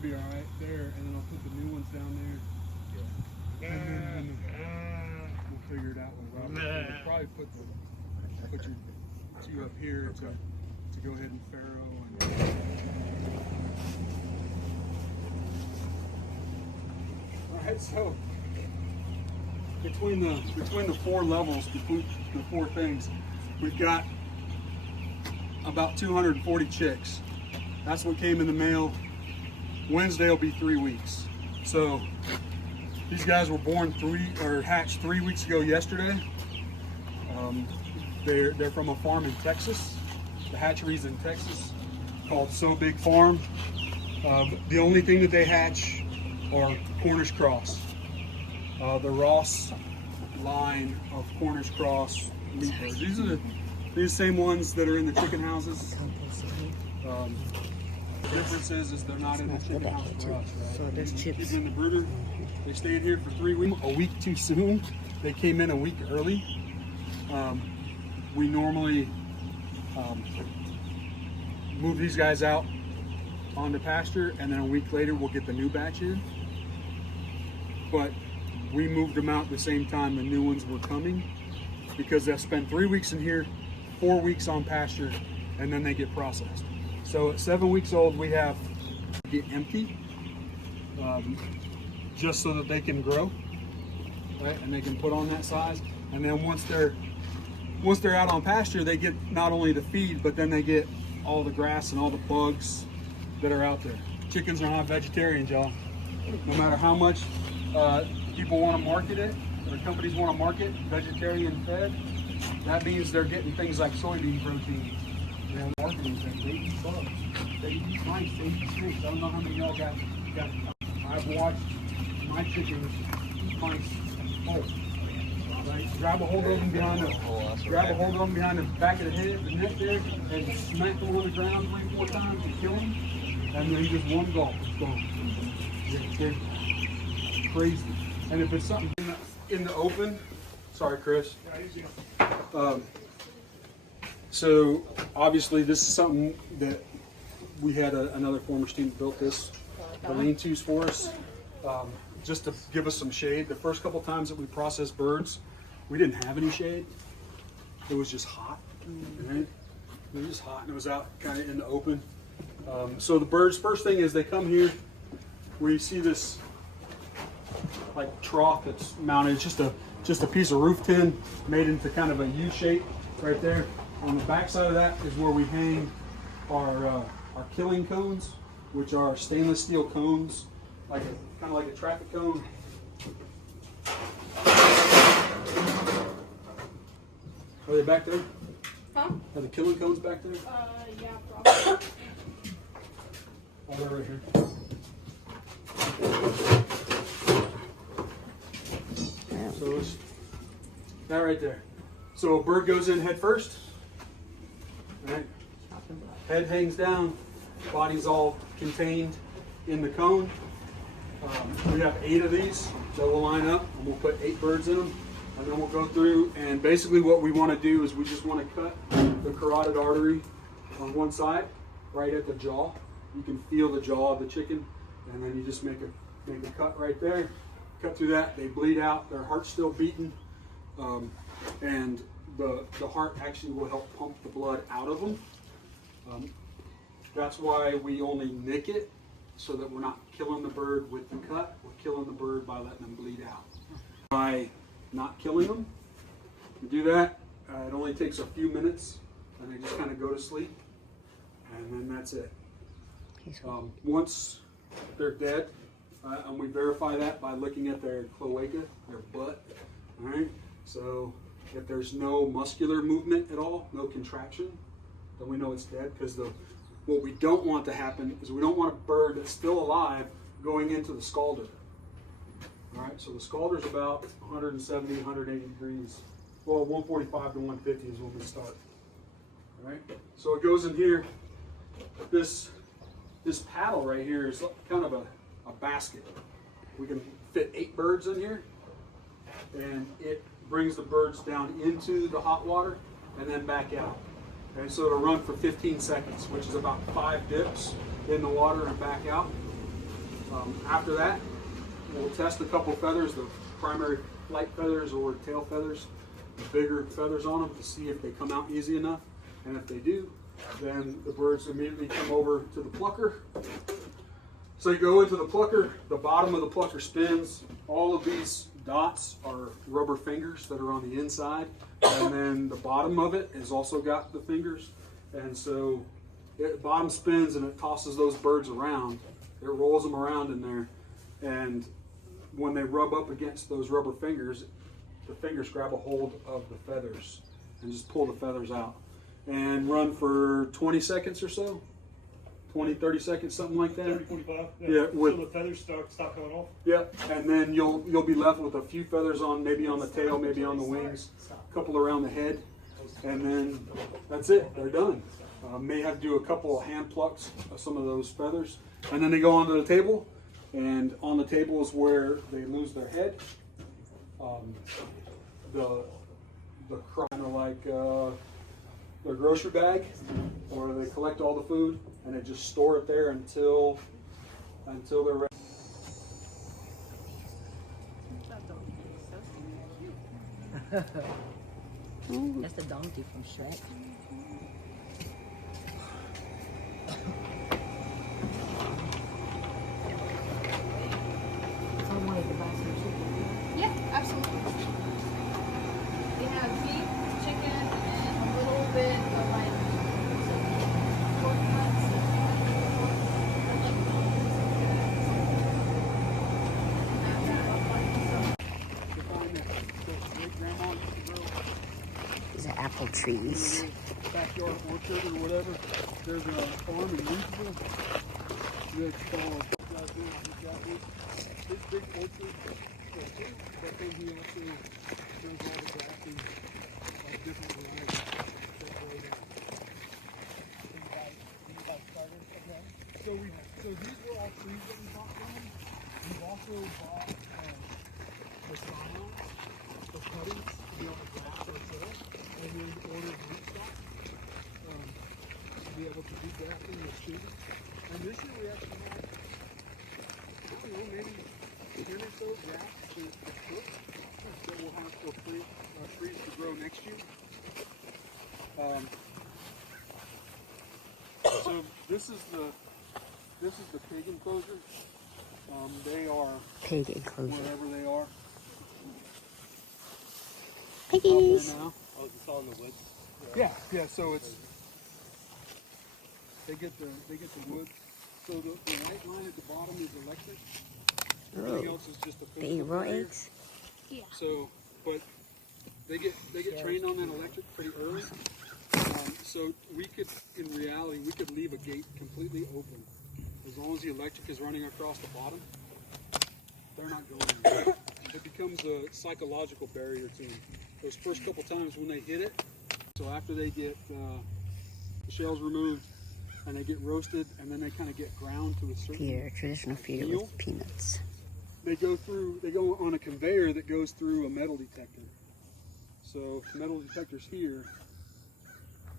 be all right there, and then I'll put the new ones down there. Yeah. And then we'll figure it out with Robert. We'll probably put your two up here to go ahead and farrow. All right, so between the four levels, between the four things, we've got about 240 chicks. That's what came in the mail. Wednesday will be 3 weeks. So these guys were born hatched 3 weeks ago yesterday. They're from a farm in Texas. The hatchery's in Texas called So Big Farm. The only thing that they hatch are Cornish cross. The Ross line of Cornish cross meat birds. These are the same ones that are in the chicken houses. The difference is they're not in the chicken house for us. Right? So there's chips. Keep them in the brooder. They stay in here for 3 weeks. A week too soon. They came in a week early. We normally move these guys out onto pasture, and then a week later we'll get the new batch in. But we moved them out at the same time the new ones were coming, because they'll spend 3 weeks in here, 4 weeks on pasture, and then they get processed. So at 7 weeks old, we have to get empty, just so that they can grow, right? And they can put on that size. And then once they're out on pasture, they get not only the feed, but then they get all the grass and all the bugs that are out there. Chickens are not vegetarians, y'all. No matter how much people want to market it, or companies want to market vegetarian fed, that means they're getting things like soybean protein. They're marketing things. They eat bugs. They eat mice. They eat snakes. I don't know how many of y'all got. I've watched my chickens eat mice whole. Right? Grab a hold of them behind the back of the head, the neck there, and smack them on the ground 3 or 4 times to kill them, and then just one gulp, it's gone. They're crazy. And if it's something in the open, sorry, Chris. So obviously this is something that we had another former student built this, the lean-tos for us, just to give us some shade. The first couple times that we processed birds, we didn't have any shade. It was just hot, right? It was just hot, and it was out kind of in the open. So the birds, first thing is they come here, where you see this like trough that's mounted. It's just a piece of roof tin made into kind of a U shape right there. On the back side of that is where we hang our killing cones, which are stainless steel cones, kind of like a traffic cone. Are they back there? Huh? Are the killing cones back there? Yeah, probably. Oh, they're right here. So it's that right there. So a bird goes in head first. Right? Head hangs down, body's all contained in the cone. We have 8 of these that will line up, and we'll put 8 birds in them. And then we'll go through, and basically what we want to do is we just want to cut the carotid artery on one side, right at the jaw. You can feel the jaw of the chicken, and then you just make a cut right there. Cut through that, they bleed out, their heart's still beating, and the heart actually will help pump the blood out of them. That's why we only nick it, so that we're not killing the bird with the cut, we're killing the bird by letting them bleed out. By not killing them, you do that, it only takes a few minutes, and they just kind of go to sleep, and then that's it. Once they're dead, and we verify that by looking at their cloaca, their butt. All right. So if there's no muscular movement at all, no contraction, then we know it's dead. Because what we don't want to happen is we don't want a bird that's still alive going into the scalder. All right. So the scalder's about 170, 180 degrees. Well, 145 to 150 is when we start. All right. So it goes in here. This paddle right here is kind of a basket. We can fit 8 birds in here, and it brings the birds down into the hot water and then back out. And so it'll run for 15 seconds, which is about 5 dips in the water and back out. After that, we'll test a couple feathers, the primary flight feathers or tail feathers, the bigger feathers on them to see if they come out easy enough. And if they do, then the birds immediately come over to the plucker. So you go into the plucker, the bottom of the plucker spins. All of these dots are rubber fingers that are on the inside. And then the bottom of it has also got the fingers. And so the bottom spins and it tosses those birds around. It rolls them around in there. And when they rub up against those rubber fingers, the fingers grab a hold of the feathers and just pull the feathers out. And run for 20 seconds or so. 20, 30 seconds, something like that. 30, 45. Yeah, so the feathers stop coming off. Yeah, and then you'll be left with a few feathers on, maybe on the tail, maybe on the wings, a couple around the head, and then that's it. They're done. May have to do a couple of hand plucks of some of those feathers, and then they go onto the table. And on the table is where they lose their head. The kind of like their grocery bag, or they collect all the food and they just store it there until they're ready. That's the donkey from Shrek. I wanted to buy some chicken. Yeah, absolutely. We have beef, chicken, and a little bit of like pork cuts. These are apple trees. Backyard orchard or whatever. There's a farm in Louisville that's called this big orchard, but then he also does all the grafting of different varieties that grow there. So these were all trees that we bought from him. We've also bought the scion, the cuttings to be able to graft ourselves, and then ordered rootstock to be able to do grafting with students. And this year we actually had, I don't know, maybe 10 or so grafts to cook that we'll have for trees to grow next year. So this is the pig enclosure. They are Pig enclosure. wherever they are. Piggies. Out there now. Oh, it's all in the woods. Yeah. So it's they get the wood. So the white line at the bottom is electric. Everything Oh, else is just a they eat physical raw barrier. eggs? Yeah. So, but they get trained on that electric pretty early. So we could, in reality, we could leave a gate completely open as long as the electric is running across the bottom. They're not going anywhere. It becomes a psychological barrier to them. Those first couple times when they hit it. So after they get the shells removed and they get roasted and then they kind of get ground to a certain Feeder, traditional feeder Meal? with peanuts. they go on a conveyor that goes through a metal detector. So the metal detector's here.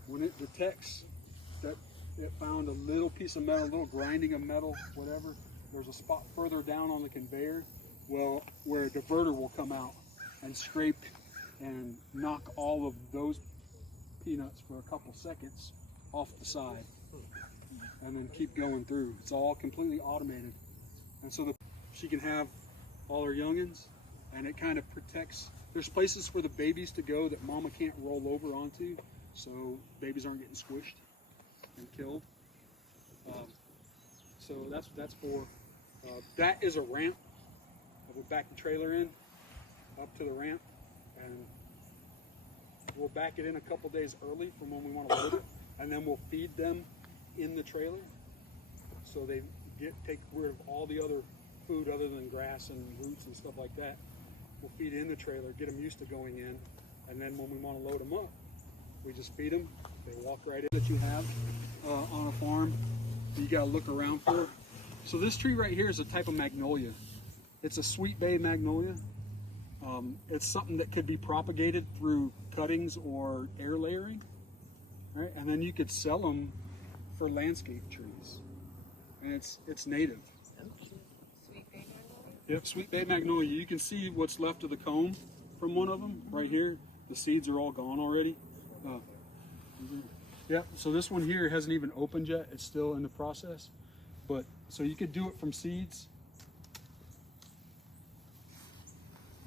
When it detects that it found a little piece of metal, a little grinding of metal, whatever, there's a spot further down on the conveyor, well, where a diverter will come out and scrape and knock all of those peanuts for a couple seconds off the side and then keep going through. It's all completely automated. And so she can have all her youngins, and it kind of protects. There's places for the babies to go that mama can't roll over onto, so babies aren't getting squished and killed. So that's for, that is a ramp. We'll back the trailer in up to the ramp, and we'll back it in a couple days early from when we want to load it, and then we'll feed them in the trailer, so they take rid of all the other food other than grass and roots and stuff like that. We'll feed in the trailer, get them used to going in, and then when we want to load them up, we just feed them. They walk right in. That you have on a farm, you got to look around for. So this tree right here is a type of magnolia. It's a sweet bay magnolia. It's something that could be propagated through cuttings or air layering, right? And then you could sell them for landscape trees, and it's native. Yep, sweet bay magnolia. You can see what's left of the comb from one of them right here. The seeds are all gone already. Yep, so this one here hasn't even opened yet. It's still in the process. But so you could do it from seeds.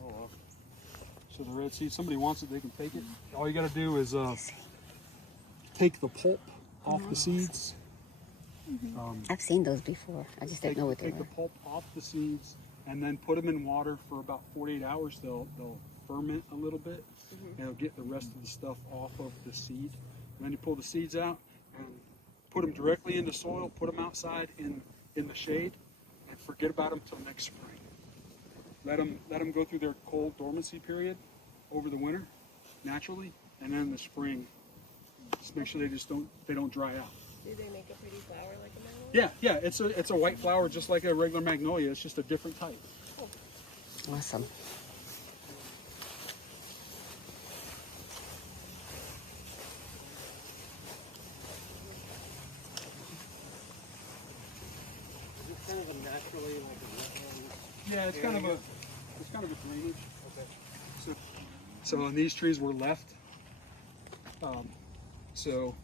Oh, wow. So the red seed, somebody wants it, they can take it. All you got to do is take the pulp off the seeds. I've seen those before. I just didn't know what they Take were. the pulp off the seeds and then put them in water for about 48 hours. They'll ferment a little bit and it'll get the rest of the stuff off of the seed. And then you pull the seeds out and put them directly into soil, put them outside in the shade, and forget about them till next spring. Let them go through their cold dormancy period over the winter naturally, and then in the spring, just make sure they don't dry out. Do they make a pretty flower like a magnolia? Yeah, it's a white flower just like a regular magnolia. It's just a different type. Awesome. Is it kind of a naturally like a wetland? Yeah, it's kind of a drainage. Okay. So and these trees were left. So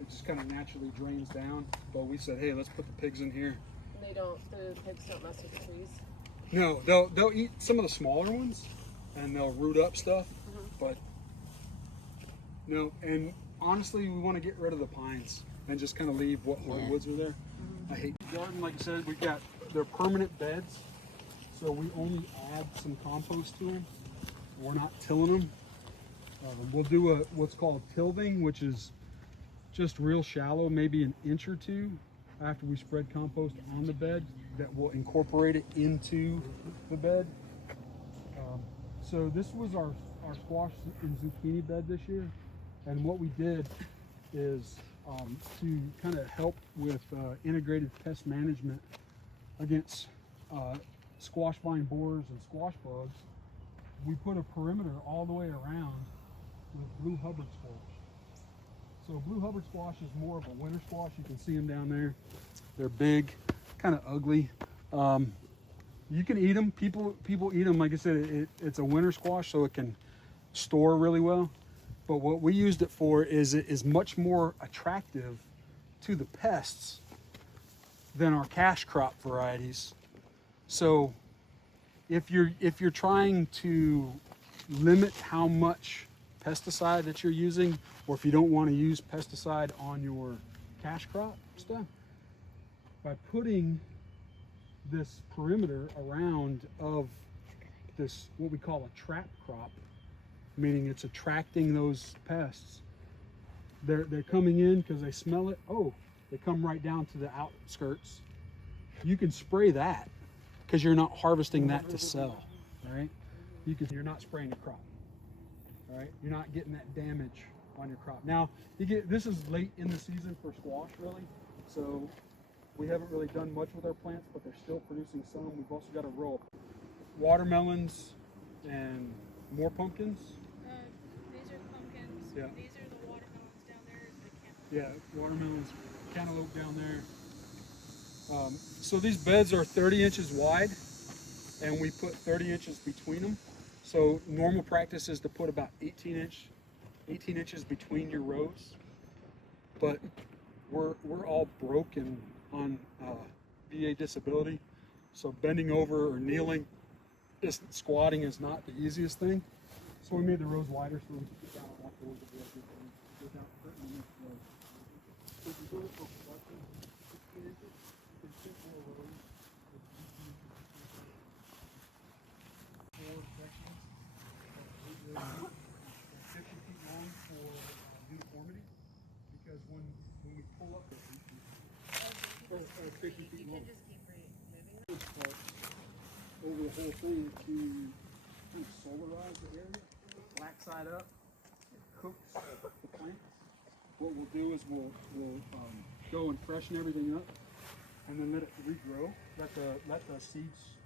it just kind of naturally drains down. But we said, hey, let's put the pigs in here. And the pigs don't mess with the trees? No, they'll eat some of the smaller ones, and they'll root up stuff. But no, and honestly, we want to get rid of the pines and just kind of leave what hardwoods are there. I hate the garden. Like I said, they're permanent beds, so we only add some compost to them. We're not tilling them. We'll do what's called tilthing, which is just real shallow, maybe an inch or two after we spread compost on the bed that will incorporate it into the bed. So this was our squash and zucchini bed this year, and what we did is to kind of help with integrated pest management against squash vine borers and squash bugs. We put a perimeter all the way around with blue Hubbard squash. So blue Hubbard squash is more of a winter squash. You can see them down there. They're big, kind of ugly. You can eat them. People eat them. Like I said, it's a winter squash, so it can store really well. But what we used it for is it is much more attractive to the pests than our cash crop varieties. So if you're trying to limit how much pesticide that you're using, or if you don't want to use pesticide on your cash crop stuff, by putting this perimeter around of this, what we call a trap crop, meaning it's attracting those pests, they're coming in because they smell it. Oh, they come right down to the outskirts. You can spray that because you're not harvesting that to sell, right? You're not spraying the crop. All right, you're not getting that damage on your crop. Now, this is late in the season for squash, really. So we haven't really done much with our plants, but they're still producing some. We've also got a row of watermelons and more pumpkins. These are pumpkins. Yeah. These are the watermelons down there. Yeah, watermelons, cantaloupe down there. So these beds are 30 inches wide, and we put 30 inches between them. So normal practice is to put about 18 inches between your rows. But we're all broken on VA disability, so bending over or kneeling, squatting is not the easiest thing. So we made the rows wider so we can get down off the edges without hurting the next row. So if you do it for production, 16 inches, you can fit more rows with 18 inches. 4 sections, 8 rows, 50 feet long for uniformity, because when we pull up the 50 feet long. Over the whole thing to kind of solarize the area, black side up, it cooks the plants. What we'll do is we'll go and freshen everything up, and then let it regrow. Let the seeds,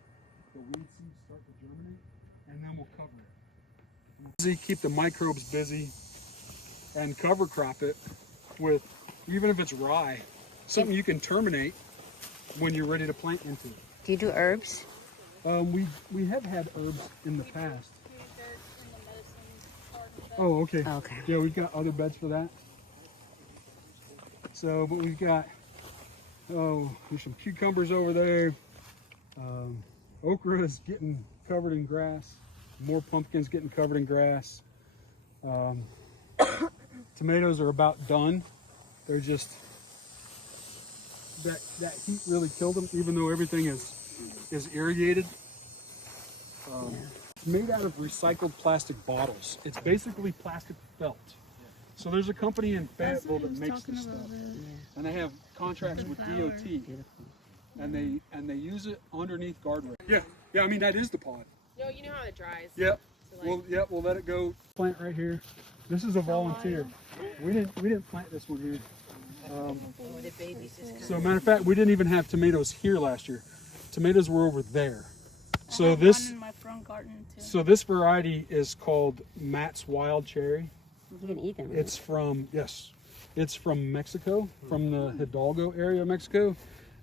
the weed seeds, start to germinate, and then we'll cover it. Keep the microbes busy, and cover crop it with, even if it's rye, something you can terminate when you're ready to plant into it. Do you do herbs? We have had herbs in the past. Oh, okay. Okay. Yeah, we've got other beds for that. So, but we've got, there's some cucumbers over there. Okra is getting covered in grass. More pumpkins getting covered in grass. Tomatoes are about done. They're just, that heat really killed them, even though everything is irrigated. It's made out of recycled plastic bottles. It's basically plastic felt. So there's a company in Fayetteville that makes this stuff, and they have contracts with DOT, and they use it underneath guardrails. Yeah. I mean that is the pod. No, you know how it dries. Yep. So, like, We'll let it go. Plant right here. This is a volunteer. We didn't plant this one here. So matter of fact, we didn't even have tomatoes here last year. Tomatoes were over there. So this. In my front garden too. So this variety is called Matt's Wild Cherry. You can eat them. Right? It's from Mexico, from the Hidalgo area of Mexico.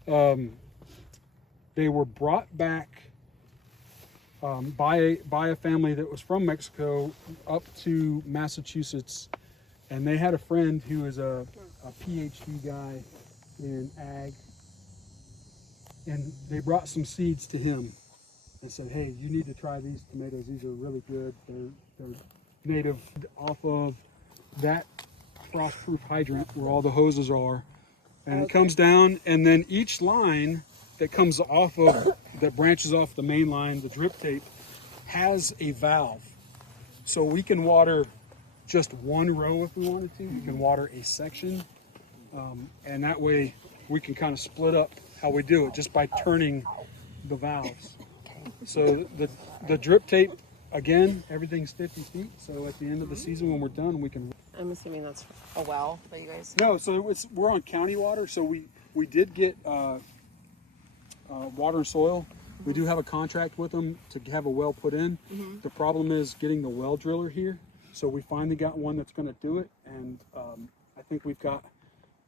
They were brought back by a family that was from Mexico up to Massachusetts, and they had a friend who was a PhD guy in ag, and they brought some seeds to him and said, "Hey, you need to try these tomatoes. These are really good. They're native off of that frost-proof hydrant where all the hoses are, and it comes down, and then each line that comes off of that branches off the main line, the drip tape, has a valve, so we can water just one row if we wanted to. We can water a section, and that way we can kind of split up how we do it just by turning the valves. So the drip tape, again, everything's 50 feet. So at the end of the season when we're done, we can. I'm assuming that's a well that you guys. No, so we're on county water. So we did get water and soil. We do have a contract with them to have a well put in. The problem is getting the well driller here. So we finally got one that's going to do it, and I think we've got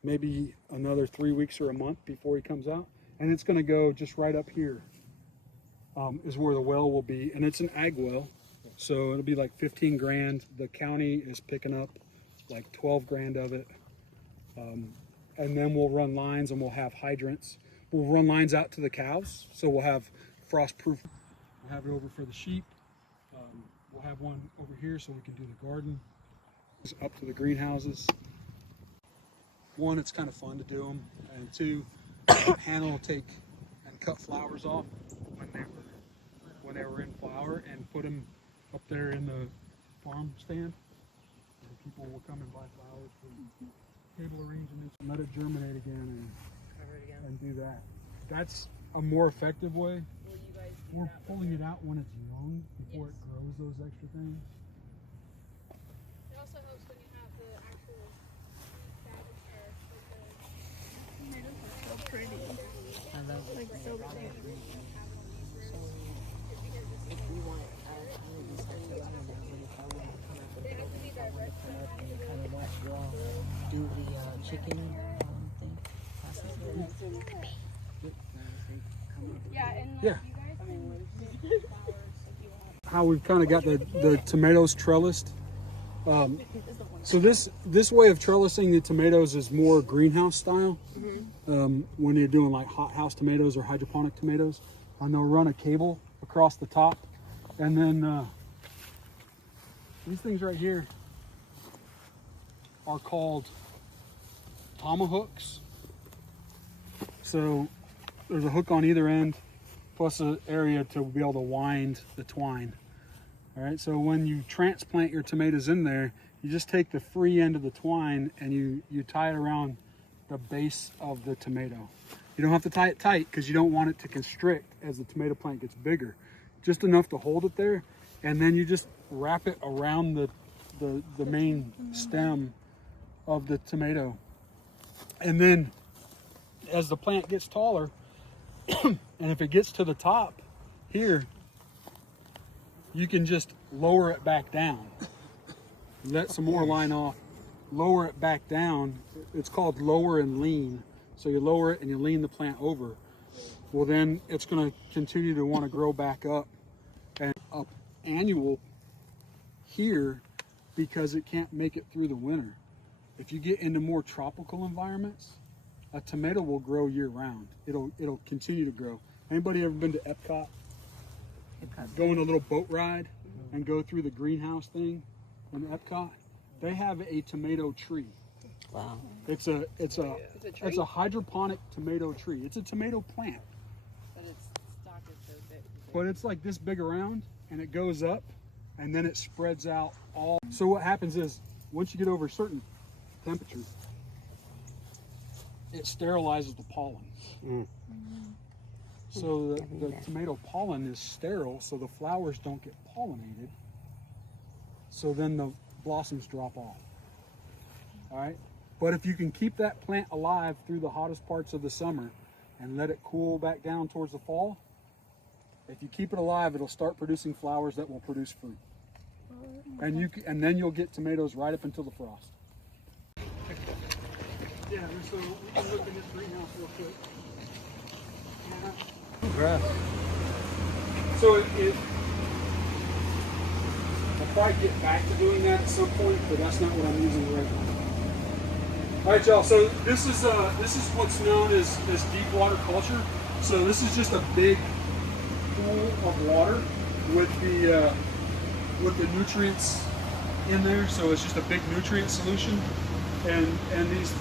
maybe another 3 weeks or a month before he comes out, and it's going to go just right up here. Is where the well will be, and it's an ag well, so it'll be like 15 grand. The county is picking up like 12 grand of it, and then we'll run lines and we'll have hydrants. We'll run lines out to the cows, so we'll have frost-proof. We'll have it over for the sheep. We'll have one over here so we can do the garden. It's up to the greenhouses. One, it's kind of fun to do them, and two, Hannah will take and cut flowers off when they were in flower and put them up there in the farm stand. And people will come and buy flowers for table arrangements and let it germinate again and do that. That's a more effective way. We're pulling it out when it's young before it grows those extra things. It also helps when you have the actual tomatoes are so pretty. I love it. Like so pretty. If we want, I would just have to run it, but if I want to come up with it, if I want to come up and kind of watch you all do the chicken thing, process. Yeah, and like, Yeah. you guys can make flowers if you want. How we've kind of got the tomatoes trellised. So this way of trellising the tomatoes is more greenhouse style. When you're doing like hothouse tomatoes or hydroponic tomatoes, and they'll run a cable across the top, and then these things right here are called tomahawks. So there's a hook on either end, plus an area to be able to wind the twine. All right, so when you transplant your tomatoes in there, you just take the free end of the twine and you tie it around the base of the tomato. You don't have to tie it tight because you don't want it to constrict as the tomato plant gets bigger. Just enough to hold it there, and then you just wrap it around the main stem of the tomato. And then as the plant gets taller, and if it gets to the top here, you can just lower it back down. Let some more line off, lower it back down. It's called lower and lean. So you lower it and you lean the plant over. well then it's going to continue to want to grow back up and up annual here because it can't make it through the winter. If you get into more tropical environments, a tomato will grow year round. It'll continue to grow. Anybody ever been to Epcot? Go on a little boat ride and go through the greenhouse thing in Epcot. They have a tomato tree. Wow. It's a hydroponic tomato tree. It's a tomato plant. But its stalk is so big. But it's like this big around, and it goes up, and then it spreads out all. So what happens is, once you get over a certain temperature, it sterilizes the pollen. So the tomato pollen is sterile, so the flowers don't get pollinated. So then the blossoms drop off. All right? But if you can keep that plant alive through the hottest parts of the summer and let it cool back down towards the fall, if you keep it alive, it'll start producing flowers that will produce fruit. And then you'll get tomatoes right up until the frost. Yeah, so we can look in this greenhouse real quick. Grass. So I'll probably get back to doing that at some point, but that's not what I'm using right now. All right, y'all. So this is what's known as deep water culture. So this is just a big pool of water with the nutrients in there. So it's just a big nutrient solution, and these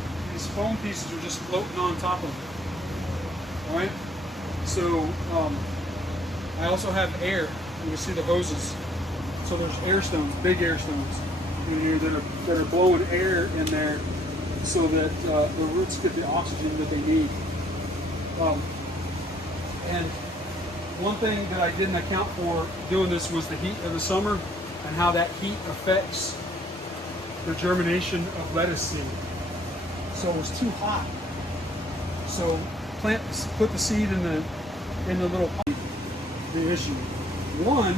foam pieces are just floating on top of it. All right. So I also have air. You can see the hoses. So there's air stones, big air stones in here that are blowing air in there, so that the roots get the oxygen that they need. And one thing that I didn't account for doing this was the heat of the summer and how that heat affects the germination of lettuce seed. So it was too hot. So put the seed in the little pot. The issue. One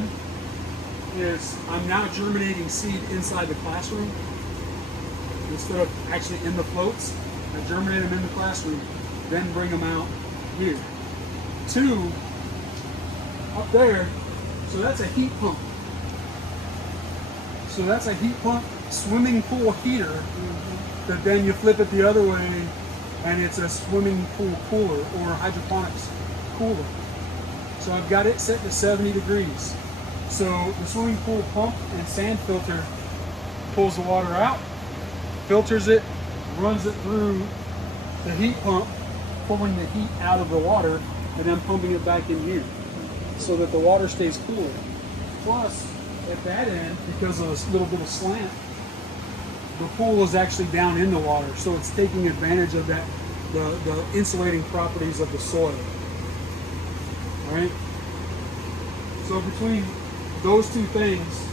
is I'm now germinating seed inside the classroom instead of actually in the floats. I germinate them in the classroom, then bring them out here. Two, up there, so that's a heat pump. So that's a heat pump swimming pool heater that then you flip it the other way and it's a swimming pool cooler or hydroponics cooler. So I've got it set to 70 degrees. So the swimming pool pump and sand filter pulls the water out, filters it, runs it through the heat pump, pulling the heat out of the water, and then pumping it back in here so that the water stays cooler. Plus, at that end, because of this little bit of slant, the pool is actually down in the water, so it's taking advantage of that, the insulating properties of the soil. All right? So between those two things,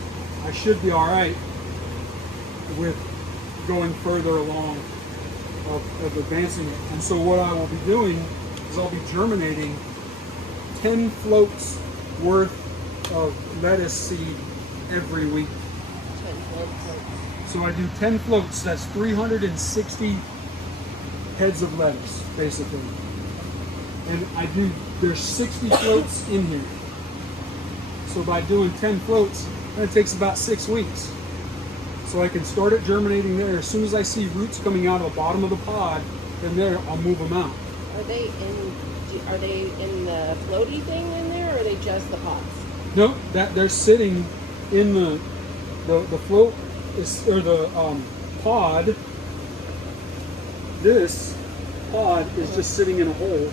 I should be all right with going further along of advancing it. And so what I will be doing is I'll be germinating 10 floats worth of lettuce seed every week. So I do 10 floats, that's 360 heads of lettuce, basically. And there's 60 floats in here. So by doing 10 floats, it takes about 6 weeks. So I can start it germinating there. As soon as I see roots coming out of the bottom of the pod, then there, I'll move them out. Are they in the floaty thing in there, or are they just the pots? No, they're sitting in the float or the pod. This pod is just sitting in a hole,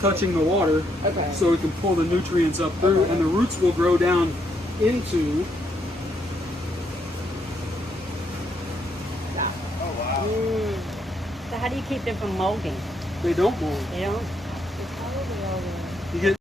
touching the water, Okay. so it can pull the nutrients up through, and the roots will grow down into. So how do you keep them from molding? They don't mold. They don't? You get